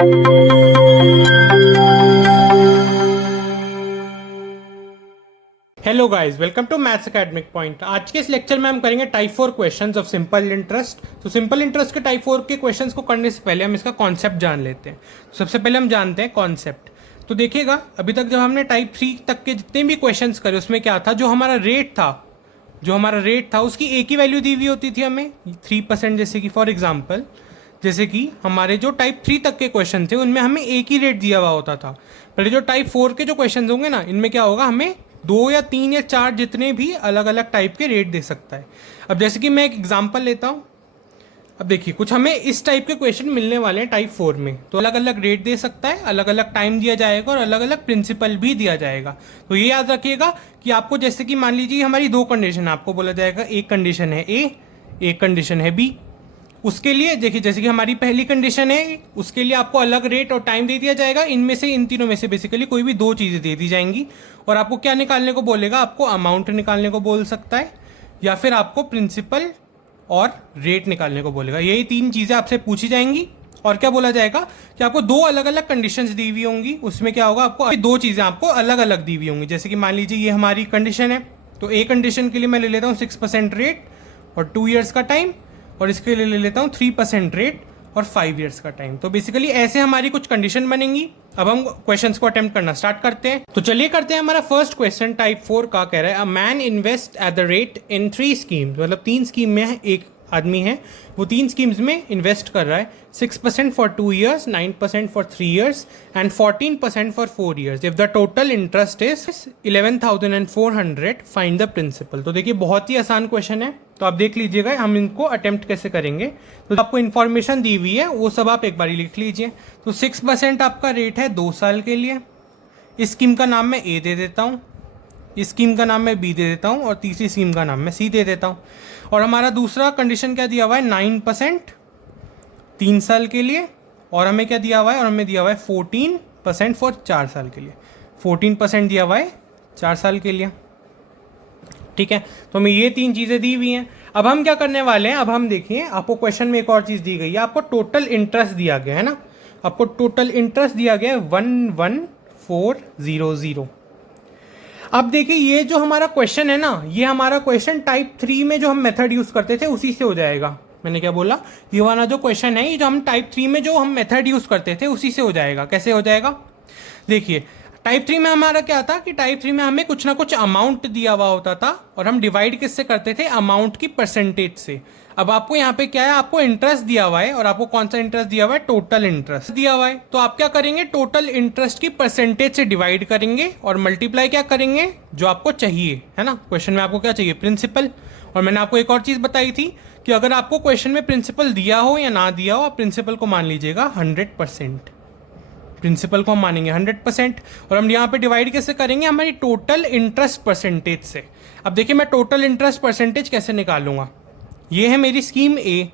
Hello guys, welcome to maths academic point. आज के इस लेक्चर में हम करेंगे type 4 questions of simple interest. तो सिंपल इंटरेस्ट के टाइप 4 के क्वेश्चंस को करने से पहले हम इसका कॉन्सेप्ट जान लेते हैं। सबसे पहले हम जानते हैं कॉन्सेप्ट। तो देखिएगा, अभी तक जब हमने टाइप 3 तक के जितने भी क्वेश्चंस करे उसमें क्या था, जो हमारा रेट था उसकी एक ही वैल्यू दी हुई होती थी हमें 3%। जैसे कि फॉर एग्जाम्पल, जैसे कि हमारे जो टाइप 3 तक के क्वेश्चन थे उनमें हमें एक ही रेट दिया हुआ होता था। पर जो टाइप 4 के जो क्वेश्चन होंगे ना, इनमें क्या होगा, हमें 2 या 3 या 4 जितने भी अलग अलग टाइप के रेट दे सकता है। अब जैसे कि मैं एक एग्जांपल लेता हूँ। अब देखिए, कुछ हमें इस टाइप के क्वेश्चन मिलने वाले हैं टाइप 4 में। तो अलग अलग रेट दे सकता है, अलग अलग टाइम दिया जाएगा और अलग अलग प्रिंसिपल भी दिया जाएगा। तो ये याद रखिएगा कि आपको, जैसे कि मान लीजिए हमारी 2 कंडीशन है, आपको बोला जाएगा एक कंडीशन है ए, एक कंडीशन है बी। उसके लिए देखिए, जैसे कि हमारी पहली कंडीशन है, उसके लिए आपको अलग रेट और टाइम दे दिया जाएगा। इनमें से, इन तीनों में से बेसिकली कोई भी 2 चीज़ें दे दी जाएंगी और आपको क्या निकालने को बोलेगा, आपको अमाउंट निकालने को बोल सकता है या फिर आपको प्रिंसिपल और रेट निकालने को बोलेगा। यही 3 चीज़ें आपसे पूछी जाएंगी। और क्या बोला जाएगा कि आपको 2 अलग अलग कंडीशंस दी हुई होंगी। उसमें क्या होगा, आपको 2 चीज़ें आपको अलग अलग दी हुई होंगी। जैसे कि मान लीजिए ये हमारी कंडीशन है, तो ए कंडीशन के लिए मैं ले लेता हूँ 6% रेट और 2 ईयर्स का टाइम, और इसके लिए ले लेता हूँ 3% रेट और 5 ईयर्स का टाइम। तो बेसिकली ऐसे हमारी कुछ कंडीशन बनेंगी। अब हम क्वेश्चंस को अटेम्प्ट करना स्टार्ट करते हैं। तो चलिए करते हैं। हमारा फर्स्ट क्वेश्चन टाइप 4 का कह रहा है, a man invest eight the rate in 3 schemes. मतलब 3 स्कीम में एक आदमी है, वो 3 स्कीम्स में इन्वेस्ट कर रहा है। 6% for 2 years, 9% for 3 years and 14% for 4 years. If the total interest is 11,400, find the principal. तो देखिए, बहुत ही आसान क्वेश्चन है, तो आप देख लीजिएगा हम इनको अटेम्प्ट कैसे करेंगे। तो आपको इन्फॉर्मेशन दी हुई है वो सब आप एक बार लिख लीजिए। तो 6% आपका रेट है 2 साल के लिए। इस स्कीम का नाम मैं ए दे देता हूँ, इस स्कीम का नाम मैं बी दे देता हूँ और तीसरी स्कीम का नाम मैं सी दे देता हूँ। और हमारा दूसरा कंडीशन क्या दिया हुआ है, 9% 3 साल के लिए। और हमें क्या दिया हुआ है, और हमें दिया हुआ है 14% फॉर 4 साल के लिए। 14% दिया हुआ है 4 साल के लिए। ठीक है, तो हमें ये 3 चीज़ें दी हुई हैं। अब हम क्या करने वाले हैं, अब हम देखिए, आपको क्वेश्चन में एक और चीज़ दी गई है, आपको टोटल इंटरेस्ट दिया गया है ना, आपको टोटल इंटरेस्ट दिया गया है 11400। अब देखिए, ये जो हमारा क्वेश्चन है ना, ये हमारा क्वेश्चन टाइप 3 में जो हम मेथड यूज करते थे उसी से हो जाएगा। मैंने क्या बोला, ये वाला जो क्वेश्चन है, ये जो हम टाइप 3 में जो हम मेथड यूज करते थे उसी से हो जाएगा। कैसे हो जाएगा, देखिए, टाइप 3 में हमारा क्या था कि टाइप 3 में हमें कुछ ना कुछ अमाउंट दिया हुआ होता था और हम डिवाइड किससे करते थे, अमाउंट की परसेंटेज से। अब आपको यहाँ पे क्या है, आपको इंटरेस्ट दिया हुआ है और आपको कौन सा इंटरेस्ट दिया हुआ है, टोटल इंटरेस्ट दिया हुआ है। तो आप क्या करेंगे, टोटल इंटरेस्ट की परसेंटेज से डिवाइड करेंगे और मल्टीप्लाई क्या करेंगे, जो आपको चाहिए, है ना। क्वेश्चन में आपको क्या चाहिए, प्रिंसिपल। और मैंने आपको एक और चीज़ बताई थी कि अगर आपको क्वेश्चन में प्रिंसिपल दिया हो या ना दिया हो, आप प्रिंसिपल को मान लीजिएगा 100%। प्रिंसिपल को हम मानेंगे 100%। और हम यहाँ पे डिवाइड कैसे करेंगे, हमारी टोटल इंटरेस्ट परसेंटेज से। अब देखिए, मैं टोटल इंटरेस्ट परसेंटेज कैसे निकालूंगा, ये है मेरी स्कीम ए,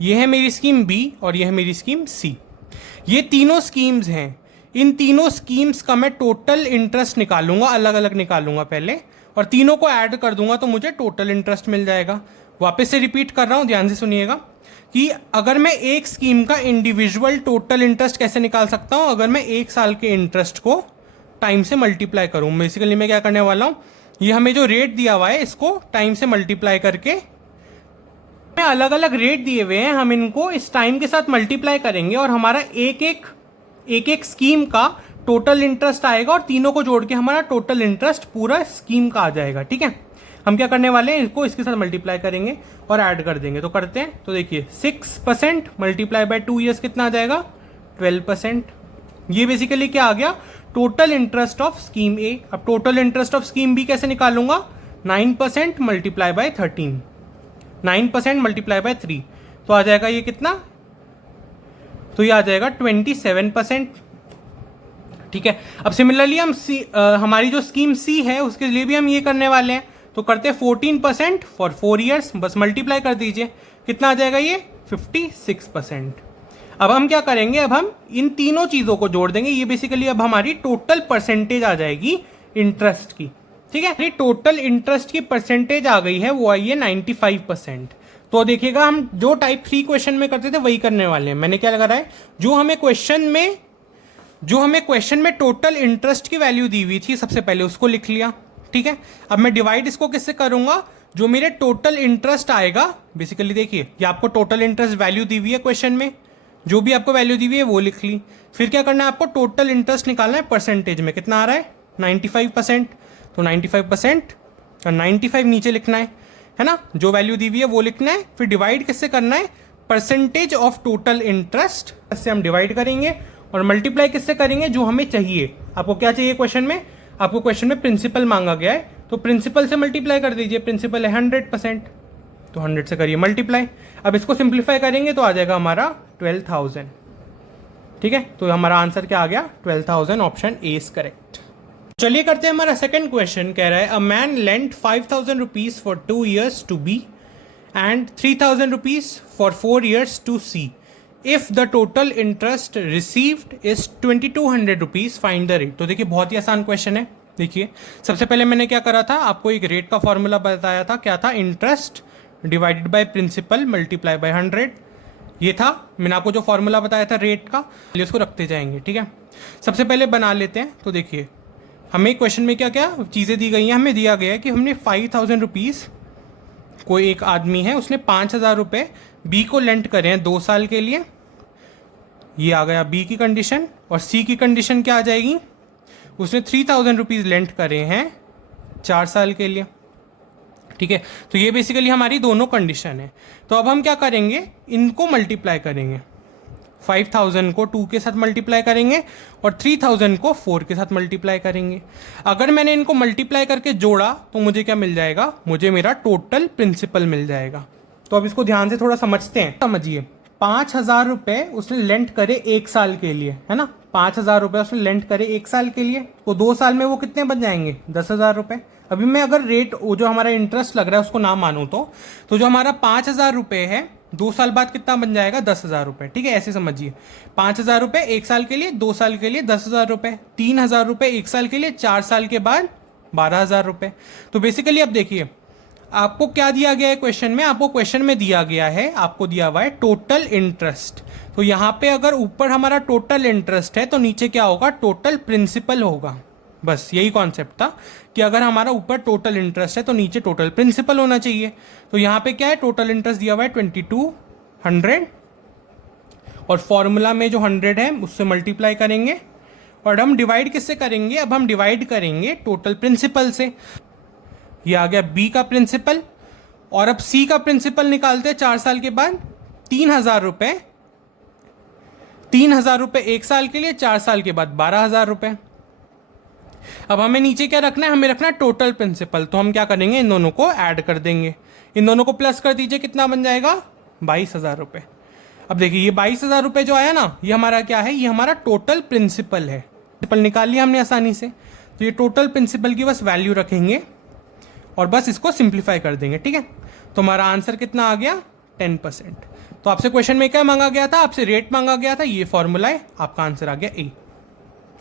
ये है मेरी स्कीम बी और ये है मेरी स्कीम सी। ये तीनों स्कीम्स हैं। इन तीनों स्कीम्स का मैं टोटल इंटरेस्ट निकालूंगा, अलग अलग निकालूंगा पहले, और तीनों को ऐड कर दूंगा तो मुझे टोटल इंटरेस्ट मिल जाएगा। वापस से रिपीट कर रहा हूँ, ध्यान से सुनिएगा कि अगर मैं एक स्कीम का इंडिविजुअल टोटल इंटरेस्ट कैसे निकाल सकता हूँ, अगर मैं 1 साल के इंटरेस्ट को टाइम से मल्टीप्लाई करूँ। बेसिकली मैं क्या करने वाला हूँ, ये हमें जो रेट दिया हुआ है इसको टाइम से मल्टीप्लाई करके, अलग अलग रेट दिए हुए हैं, हम इनको इस टाइम के साथ मल्टीप्लाई करेंगे और हमारा एक एक स्कीम का टोटल इंटरेस्ट आएगा और तीनों को जोड़ के हमारा टोटल इंटरेस्ट पूरा स्कीम का आ जाएगा। ठीक है, हम क्या करने वाले हैं, इसको इसके साथ मल्टीप्लाई करेंगे और ऐड कर देंगे। तो करते हैं, तो देखिए 6% मल्टीप्लाई बाय 2 ईयर्स कितना आ जाएगा, 12%। ये बेसिकली क्या आ गया, total interest of scheme A. अब total interest of scheme B कैसे निकालूंगा, 9% मल्टीप्लाई बाय 13, 9% मल्टीप्लाई बाय 3, तो आ जाएगा ये कितना, तो ये आ जाएगा 27%। ठीक है, अब सिमिलरली हम हमारी जो स्कीम सी है उसके लिए भी हम ये करने वाले हैं। तो करते हैं 14% फॉर 4 ईयर्स, बस मल्टीप्लाई कर दीजिए, कितना आ जाएगा ये 56%। अब हम क्या करेंगे, अब हम इन तीनों चीज़ों को जोड़ देंगे। ये बेसिकली अब हमारी टोटल परसेंटेज आ जाएगी इंटरेस्ट की। ठीक है, टोटल इंटरेस्ट की परसेंटेज आ गई है, वो आई है 95%। तो देखिएगा हम जो टाइप 3 क्वेश्चन में करते थे वही करने वाले हैं। मैंने क्या लगा रहा है, जो हमें क्वेश्चन में टोटल इंटरेस्ट की वैल्यू दी हुई थी सबसे पहले उसको लिख लिया, ठीक है। अब मैं डिवाइड इसको किससे करूंगा, जो मेरे टोटल इंटरेस्ट आएगा, बेसिकली देखिए ये आपको टोटल इंटरेस्ट वैल्यू दी हुई है क्वेश्चन में, जो भी आपको वैल्यू दी हुई है वो लिख ली। फिर क्या करना है, आपको टोटल इंटरेस्ट निकालना है परसेंटेज में, कितना आ रहा है 95%, तो 95% और 95 नीचे लिखना है ना, जो वैल्यू दी हुई है वो लिखना है। फिर डिवाइड किससे करना है, परसेंटेज ऑफ टोटल इंटरेस्ट से हम डिवाइड करेंगे और मल्टीप्लाई किससे करेंगे, जो हमें चाहिए। आपको क्या चाहिए क्वेश्चन में, आपको क्वेश्चन में प्रिंसिपल मांगा गया है, तो प्रिंसिपल से मल्टीप्लाई कर दीजिए। प्रिंसिपल है 100%, तो 100 से करिए मल्टीप्लाई। अब इसको सिंप्लीफाई करेंगे तो आ जाएगा हमारा 12,000, ठीक है। तो हमारा आंसर क्या आ गया 12,000, ऑप्शन ए इज करेक्ट। चलिए करते हैं हमारा सेकंड क्वेश्चन। कह रहा है a man lent 5,000 rupees for 2 years to B and 3,000 rupees for 4 years to C. If the total interest received is 2,200 rupees, find the rate. तो देखिए बहुत ही आसान क्वेश्चन है। देखिए सबसे पहले मैंने क्या करा था, आपको एक रेट का फॉर्मूला बताया था, क्या था, interest divided by principal multiply by 100। ये था, मैंने आपको जो फॉर्मूला बताया था रेट का, उसको रखते जाएंगे, ठीक है। सबसे पहले बना लेते हैं। तो देखिए हमें क्वेश्चन में क्या क्या चीज़ें दी गई हैं, हमें दिया गया है कि हमने 5,000 रुपीज़, कोई एक आदमी है उसने 5,000 रुपये बी को लेंट करे हैं 2 साल के लिए। ये आ गया बी की कंडीशन। और सी की कंडीशन क्या आ जाएगी, उसने 3,000 रुपीज़ लेंट करे हैं 4 साल के लिए, ठीक है। तो ये बेसिकली हमारी दोनों कंडीशन है। तो अब हम क्या करेंगे, इनको मल्टीप्लाई करेंगे। 5,000 को 2 के साथ मल्टीप्लाई करेंगे और 3,000 को 4 के साथ मल्टीप्लाई करेंगे। अगर मैंने इनको मल्टीप्लाई करके जोड़ा तो मुझे क्या मिल जाएगा, मुझे मेरा टोटल प्रिंसिपल मिल जाएगा। तो अब इसको ध्यान से थोड़ा समझते हैं। समझिए 5,000 रुपये उसने लेंट करे 1 साल के लिए, है ना। 5,000 रुपये उसने लेंट करे 1 साल के लिए, तो 2 साल में वो कितने बन जाएंगे, 10,000 रुपये। अभी मैं अगर रेट वो जो हमारा इंटरेस्ट लग रहा है उसको ना मानूं तो जो हमारा 5,000 रुपये है 2 साल बाद कितना बन जाएगा, 10,000 रुपये, ठीक है। ऐसे समझिए 5,000 रुपये 1 साल के लिए, 2 साल के लिए 10,000 रुपये, 3,000 रुपये 1 साल के लिए, 4 साल के बाद 12,000 रुपये। तो बेसिकली अब देखिए आपको क्या दिया गया है क्वेश्चन में, आपको क्वेश्चन में दिया गया है, आपको दिया हुआ है टोटल इंटरेस्ट। तो यहाँ पे अगर ऊपर हमारा टोटल इंटरेस्ट है तो नीचे क्या होगा, टोटल प्रिंसिपल होगा। बस यही कॉन्सेप्ट था कि अगर हमारा ऊपर टोटल इंटरेस्ट है तो नीचे टोटल प्रिंसिपल होना चाहिए। तो यहाँ पे क्या है, टोटल इंटरेस्ट दिया हुआ है 2,200 और फॉर्मूला में जो 100 है उससे मल्टीप्लाई करेंगे और हम डिवाइड किससे करेंगे, अब हम डिवाइड करेंगे टोटल प्रिंसिपल से। ये आ गया बी का प्रिंसिपल और अब सी का प्रिंसिपल निकालते हैं 4 साल के बाद। 3,000 रुपये, 3,000 रुपये 1 साल के लिए, 4 साल के बाद 12,000 रुपये। अब हमें नीचे क्या रखना है, हमें रखना है टोटल प्रिंसिपल। तो हम क्या करेंगे, इन दोनों को ऐड कर देंगे, इन दोनों को प्लस कर दीजिए, कितना बन जाएगा 22,000 रुपये। अब देखिए ये 22,000 रुपये जो आया ना, ये हमारा क्या है, ये हमारा टोटल प्रिंसिपल है। प्रिंसिपल निकाल लिया हमने आसानी से। तो ये टोटल प्रिंसिपल की बस वैल्यू रखेंगे और बस इसको सिंप्लीफाई कर देंगे, ठीक है। तो हमारा आंसर कितना आ गया 10%। तो आपसे क्वेश्चन में क्या मांगा गया था, आपसे रेट मांगा गया था, ये फॉर्मूला है, आपका आंसर आ गया ए।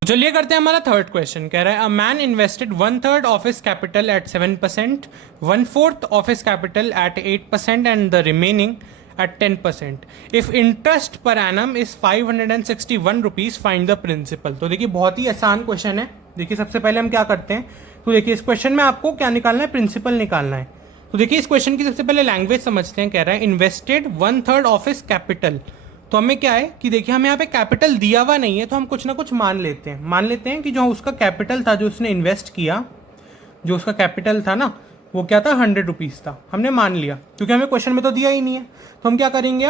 चलिए करते हैं हमारा थर्ड क्वेश्चन। कह रहा है a man invested 1/3 of his capital at 7%, 1/4 of his capital at 8% and the remaining at 10%. If interest per annum is 561 rupees, find the principal. तो देखिए बहुत ही आसान क्वेश्चन है। देखिए सबसे पहले हम क्या करते हैं, तो देखिए इस क्वेश्चन में आपको क्या निकालना है, प्रिंसिपल निकालना है। तो देखिए इस क्वेश्चन की सबसे पहले लैंग्वेज समझते हैं। कह रहा है इन्वेस्टेड 1/3 ऑफ हिज कैपिटल। तो हमें क्या है कि देखिए हमें यहाँ पे कैपिटल दिया हुआ नहीं है, तो हम कुछ ना कुछ मान लेते हैं कि जो उसका कैपिटल था, जो उसने इन्वेस्ट किया, जो उसका कैपिटल था ना, वो क्या था 100 रुपीज़ था, हमने मान लिया, क्योंकि हमें क्वेश्चन में तो दिया ही नहीं है। तो हम क्या करेंगे,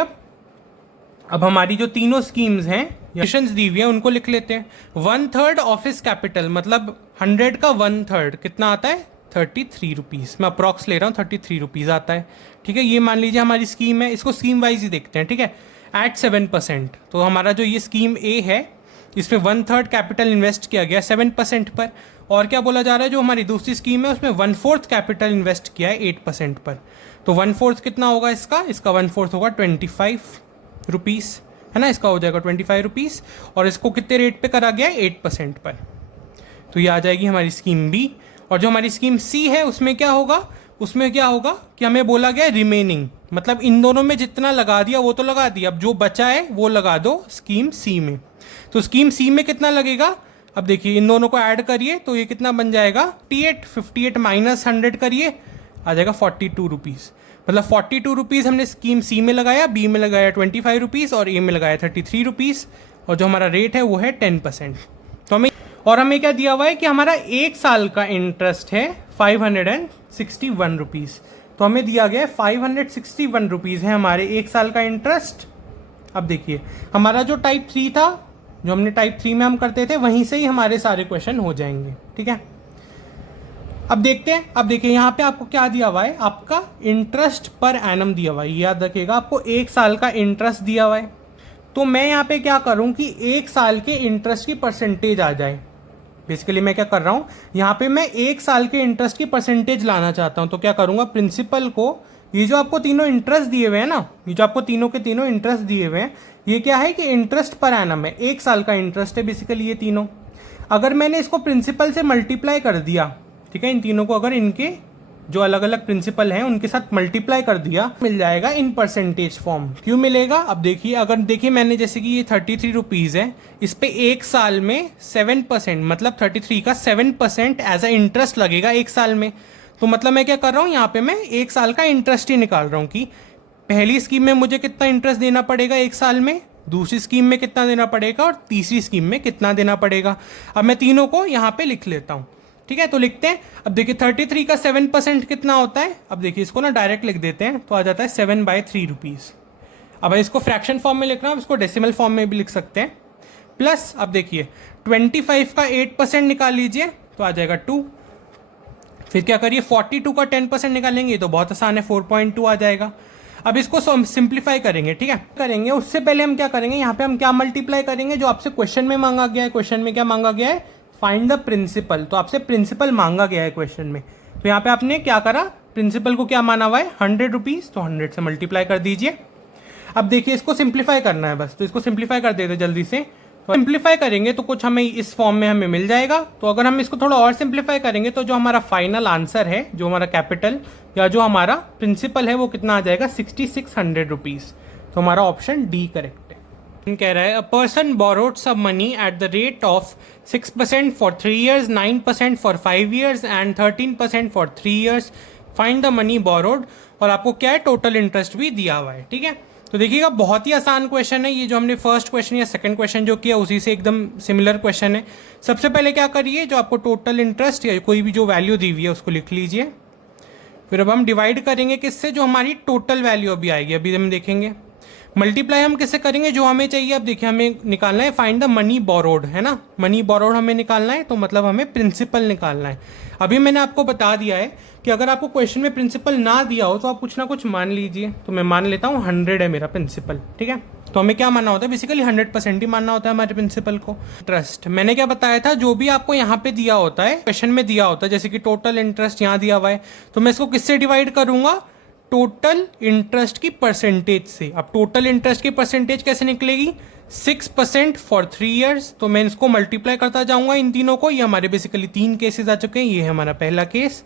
अब हमारी जो तीनों स्कीम्स हैं, कंडीशंस दी हुई है, उनको लिख लेते हैं। 1/3 ऑफ हिज कैपिटल मतलब 100 का 1/3 कितना आता है 33 रुपीज़। मैं अप्रॉक्स ले रहा हूँ, 33 रुपीज़ आता है, ठीक है। ये मान लीजिए हमारी स्कीम है, इसको स्कीम वाइज ही देखते हैं, ठीक है। एट 7%, तो हमारा जो ये स्कीम ए है, इसमें 1/3 कैपिटल इन्वेस्ट किया गया 7% पर। और क्या बोला जा रहा है, जो हमारी दूसरी स्कीम है उसमें 1/4 कैपिटल इन्वेस्ट किया है 8% पर। तो 1/4 कितना होगा इसका 1/4 होगा 25 रुपीज़, है ना। इसका हो जाएगा 25 रुपीज़ और इसको कितने रेट पे करा गया है 8% पर। तो ये आ जाएगी हमारी स्कीम बी। और जो हमारी स्कीम सी है उसमें क्या होगा, उसमें क्या होगा कि हमें बोला गया रिमेनिंग, मतलब इन दोनों में जितना लगा दिया वो तो लगा दिया, अब जो बचा है वो लगा दो स्कीम सी में। तो स्कीम सी में कितना लगेगा, अब देखिए इन दोनों को ऐड करिए तो ये कितना बन जाएगा 58 माइनस 100 करिए आ जाएगा 42 रुपीज़। मतलब 42 रुपीज़ हमने स्कीम सी में लगाया, बी में लगाया 25 रुपीज़ और ए में लगाया 33 रुपीज़, और जो हमारा रेट है वो है 10%। तो हमें क्या दिया हुआ है कि हमारा 1 साल का इंटरेस्ट है 561 रुपीज़। तो हमें दिया गया है 561 रुपीज़ है हमारे 1 साल का इंटरेस्ट। अब देखिए हमारा जो टाइप 3 था, जो हमने टाइप 3 में हम करते थे, वहीं से ही हमारे सारे क्वेश्चन हो जाएंगे। ठीक है, अब देखते हैं। अब देखिए यहाँ पे आपको क्या दिया हुआ है, आपका इंटरेस्ट पर एनम दिया हुआ है, याद रखिएगा आपको 1 साल का इंटरेस्ट दिया हुआ है। तो मैं यहाँ पे क्या करूँ कि 1 साल के इंटरेस्ट की परसेंटेज आ जाए। बेसिकली मैं क्या कर रहा हूँ, यहाँ पे मैं 1 साल के इंटरेस्ट की परसेंटेज लाना चाहता हूँ। तो क्या करूँगा, प्रिंसिपल को, ये जो आपको तीनों इंटरेस्ट दिए हुए हैं ना, ये जो आपको तीनों के तीनों इंटरेस्ट दिए हुए हैं, ये क्या है कि इंटरेस्ट पर एनम है, 1 साल का इंटरेस्ट है बेसिकली ये तीनों। अगर मैंने इसको प्रिंसिपल से मल्टीप्लाई कर दिया, ठीक है, इन तीनों को अगर इनके जो अलग अलग प्रिंसिपल हैं उनके साथ मल्टीप्लाई कर दिया, मिल जाएगा इन परसेंटेज फॉर्म। क्यों मिलेगा, अब देखिए, अगर देखिए मैंने जैसे कि ये 33 रुपीज़ है, इस पे 1 साल में 7%, मतलब 33 का 7% एज अ इंटरेस्ट लगेगा 1 साल में। तो मतलब मैं क्या कर रहा हूँ, यहाँ पे मैं 1 साल का इंटरेस्ट ही निकाल रहा हूँ कि पहली स्कीम में मुझे कितना इंटरेस्ट देना पड़ेगा 1 साल में, दूसरी स्कीम में कितना देना पड़ेगा और तीसरी स्कीम में कितना देना पड़ेगा। अब मैं तीनों को यहाँ पे लिख लेता हूँ। ठीक है, तो लिखते हैं। अब देखिए 33 का 7% कितना होता है, अब देखिए इसको ना डायरेक्ट लिख देते हैं तो आ जाता है 7/3 रुपीज़। अब इसको फ्रैक्शन फॉर्म में लिखना, अब इसको डेसिमल फॉर्म में भी लिख सकते हैं। प्लस अब देखिए 25 का 8% निकाल लीजिए तो आ जाएगा 2। फिर क्या करिए 42 का 10% निकालेंगे तो बहुत आसान है, 4.2 आ जाएगा। अब इसको सिंप्लीफाई करेंगे, ठीक है, करेंगे। उससे पहले हम क्या करेंगे, यहाँ पे हम क्या मल्टीप्लाई करेंगे, जो आपसे क्वेश्चन में मांगा गया है। क्वेश्चन में क्या मांगा गया है, फाइंड द प्रिंसिपल। तो आपसे प्रिंसिपल मांगा गया है क्वेश्चन में, तो यहाँ पे आपने क्या करा, प्रिंसिपल को क्या माना हुआ है 100 रुपीज़, तो 100 से मल्टीप्लाई कर दीजिए। अब देखिए इसको सिंप्लीफाई करना है बस, तो इसको सिंप्लीफाई कर देते जल्दी से। तो सिंप्लीफाई करेंगे तो कुछ हमें इस फॉर्म में हमें मिल जाएगा। तो अगर हम इसको थोड़ा और सिंप्लीफाई करेंगे तो जो हमारा फाइनल आंसर है, जो हमारा कैपिटल या जो हमारा प्रिंसिपल है, वो कितना आ जाएगा 6600 रुपीज़। तो हमारा ऑप्शन डी करेक्ट है। कह रहा है a person borrowed some money at the rate of 6% for 3 years, 9% for 5 years and 13% for 3 years। Find the money borrowed, और आपको क्या है टोटल इंटरेस्ट भी दिया हुआ है। ठीक है, तो देखिएगा बहुत ही आसान क्वेश्चन है ये, जो हमने फर्स्ट क्वेश्चन या सेकंड क्वेश्चन जो किया उसी से एकदम सिमिलर क्वेश्चन है। सबसे पहले क्या करिए, जो आपको टोटल इंटरेस्ट या कोई भी जो वैल्यू दी हुई है उसको लिख लीजिए। फिर अब हम डिवाइड करेंगे किससे, जो हमारी टोटल वैल्यू अभी आएगी, अभी हम देखेंगे। मल्टीप्लाई हम किससे करेंगे, जो हमें चाहिए। अब देखिए हमें निकालना है फाइंड द मनी बोरोड, है ना, मनी बोरोड हमें निकालना है, तो मतलब हमें प्रिंसिपल निकालना है। अभी मैंने आपको बता दिया है कि अगर आपको क्वेश्चन में प्रिंसिपल ना दिया हो तो आप कुछ ना कुछ मान लीजिए। तो मैं मान लेता हूँ 100 है मेरा प्रिंसिपल। ठीक है, तो हमें क्या मानना होता है, बेसिकली 100% ही मानना होता है हमारे प्रिंसिपल को। इंटरेस्ट मैंने क्या बताया था, जो भी आपको यहाँ पे दिया होता है, क्वेश्चन में दिया होता है, जैसे कि टोटल इंटरेस्ट यहाँ दिया हुआ है, तो मैं इसको किससे डिवाइड करूंगा, टोटल इंटरेस्ट की परसेंटेज से। अब टोटल इंटरेस्ट की परसेंटेज कैसे निकलेगी, 6% फॉर 3 years। तो मैं इसको मल्टीप्लाई करता जाऊंगा इन तीनों को। ये हमारे बेसिकली 3 केसेस आ चुके हैं, ये है हमारा पहला केस,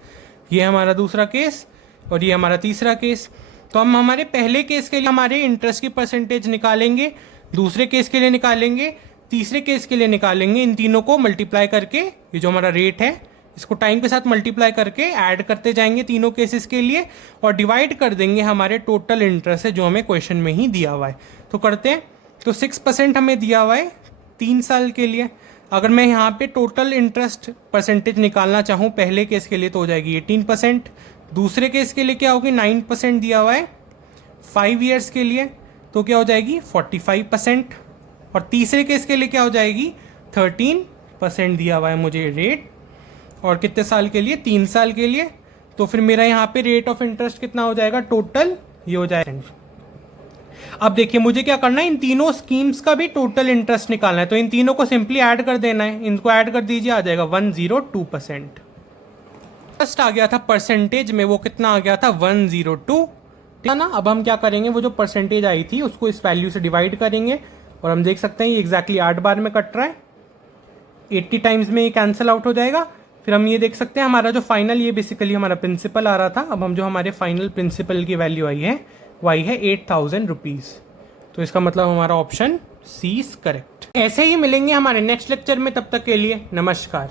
ये हमारा दूसरा केस और ये हमारा तीसरा केस। तो हम हमारे पहले केस के लिए हमारे इंटरेस्ट की परसेंटेज निकालेंगे, दूसरे केस के लिए निकालेंगे, तीसरे केस के लिए निकालेंगे। इन तीनों को मल्टीप्लाई करके, ये जो हमारा रेट है इसको टाइम के साथ मल्टीप्लाई करके ऐड करते जाएंगे तीनों केसेस के लिए, और डिवाइड कर देंगे हमारे टोटल इंटरेस्ट है जो हमें क्वेश्चन में ही दिया हुआ है। तो करते हैं, तो 6% हमें दिया हुआ है 3 साल के लिए। अगर मैं यहाँ पे टोटल इंटरेस्ट परसेंटेज निकालना चाहूँ पहले केस के लिए तो हो जाएगी 18%, दूसरे केस के लिए क्या होगी 9% दिया हुआ है 5 years के लिए, तो क्या हो जाएगी 45%, और तीसरे केस के लिए क्या हो जाएगी 13% दिया हुआ है मुझे रेट, और कितने साल के लिए 3 साल के लिए। तो फिर मेरा यहाँ पे रेट ऑफ इंटरेस्ट कितना हो जाएगा टोटल, ये हो जाएगा। अब देखिए मुझे क्या करना है, इन तीनों स्कीम्स का भी टोटल इंटरेस्ट निकालना है। तो इन तीनों को सिंपली ऐड कर देना है, इनको ऐड कर दीजिए, आ जाएगा 102%। इंटरेस्ट आ गया था परसेंटेज में, वो कितना आ गया था 102, ठीक है ना। अब हम क्या करेंगे, वो जो परसेंटेज आई थी उसको इस वैल्यू से डिवाइड करेंगे, और हम देख सकते हैं ये एग्जैक्टली 8 बार में कट रहा है, 80 टाइम्स में ये कैंसिल आउट हो जाएगा। फिर हम ये देख सकते हैं हमारा जो फाइनल, ये बेसिकली हमारा प्रिंसिपल आ रहा था। अब हम जो हमारे फाइनल प्रिंसिपल की वैल्यू आई है वो आई है 8,000 रुपीज़। तो इसका मतलब हमारा ऑप्शन सी इज करेक्ट। ऐसे ही मिलेंगे हमारे नेक्स्ट लेक्चर में, तब तक के लिए नमस्कार।